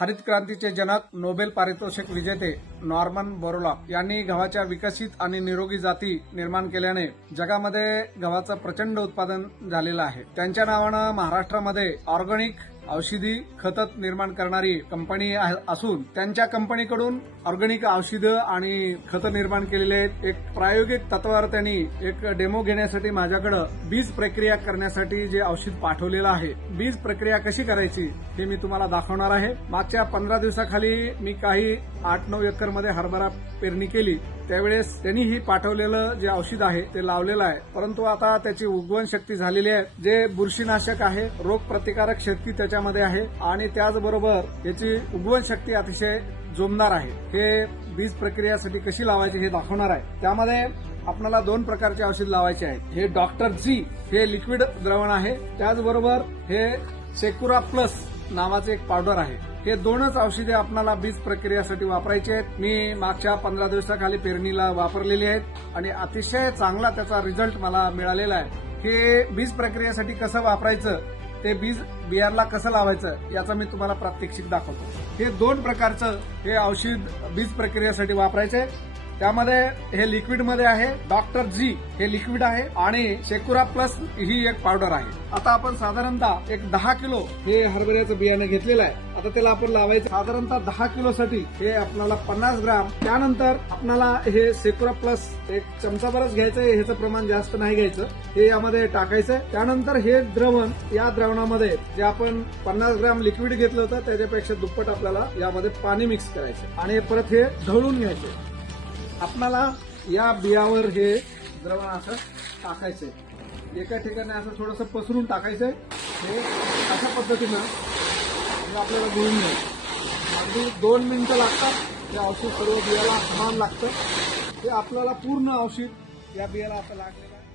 हरित क्रांतीचे जनक नोबेल पारितोषिक विजेते नॉर्मन बोरोला यांनी गव्हाच्या विकसित आणि निरोगी जाती निर्माण केल्याने जगामध्ये गव्हाचं प्रचंड उत्पादन झालेलं आहे. त्यांच्या नावानं महाराष्ट्रामध्ये ऑर्गॅनिक औषधी खत निर्माण करणारी कंपनी असून त्यांच्या कंपनीकडून ऑर्गॅनिक औषधं आणि खत निर्माण केलेले आहेत. एक प्रायोगिक तत्वावर त्यांनी एक डेमो घेण्यासाठी माझ्याकडे बीज प्रक्रिया करण्यासाठी जे औषध पाठवलेलं आहे. बीज प्रक्रिया कशी करायची हे मी तुम्हाला दाखवणार आहे. मागच्या पंधरा दिवसाखाली मी काही आठ नऊ एकरमध्ये हरभरा पेरणी केली. त्यावेळेस त्यांनी ही पाठवलेलं जे औषध आहे ते लावलेलं आहे. परंतु आता त्याची उगवण शक्ती झालेली आहे. जे बुरशीनाशक आहे रोग प्रतिकारक शक्ती याच्यामध्ये आहे. आणि त्याचबरोबर याची उगवण शक्ती अतिशय जोमदार आहे. हे बीज प्रक्रियासाठी कशी लावायची हे दाखवणार आहे. त्यामध्ये आपल्याला दोन प्रकारचे औषध लावायचे आहेत. हे डॉक्टर जी हे लिक्विड द्रवण आहे. त्याचबरोबर हे सेकुरा प्लस नावाचे एक पावडर आहे. हे दोनच औषधे आपल्याला बीज प्रक्रियासाठी वापरायचे आहेत. मी मागच्या पंधरा दिवसाखाली पेरणीला वापरलेली आहेत. आणि अतिशय चांगला त्याचा रिझल्ट मला मिळालेला आहे. हे बीज प्रक्रियेसाठी कसं वापरायचं ते बीज बियारला कसं लावायचं याचं मी तुम्हाला प्रात्यक्षिक दाखवतो. हे दोन प्रकारचं हे औषध बीज प्रक्रियेसाठी वापरायचे. त्यामध्ये हे लिक्विडमध्ये आहे. डॉक्टर जी हे लिक्विड आहे आणि शेकुरा प्लस ही एक पावडर आहे. आता आपण साधारणतः एक दहा किलो हे हरभऱ्याचं बियाणं घेतलेलं आहे. आता त्याला आपण लावायचं. साधारणतः दहा किलो साठी हे आपल्याला पन्नास ग्राम. त्यानंतर आपल्याला हे सेकुरा प्लस एक चमचाभरच घ्यायचं आहे. ह्याचं प्रमाण जास्त नाही घ्यायचं. हे यामध्ये टाकायचं त्यानंतर हे द्रवण या द्रावणामध्ये जे आपण पन्नास ग्राम लिक्विड घेतलं होतं त्याच्यापेक्षा दुप्पट आपल्याला यामध्ये पाणी मिक्स करायचं आणि परत हे ढवळून घ्यायचे आपणाला या बियावर हे द्रवण असं टाकायचंय. एका ठिकाणी असं थोडंसं पसरून टाकायचंय. हे अशा पद्धतीनं हे आपल्याला गुळून जाईल. अगदी दोन मिनटं लागतात. हे औषध सर्व बियाला समान लागतं. हे आपल्याला पूर्ण औषध या बियाला आता लागलेलं आहे.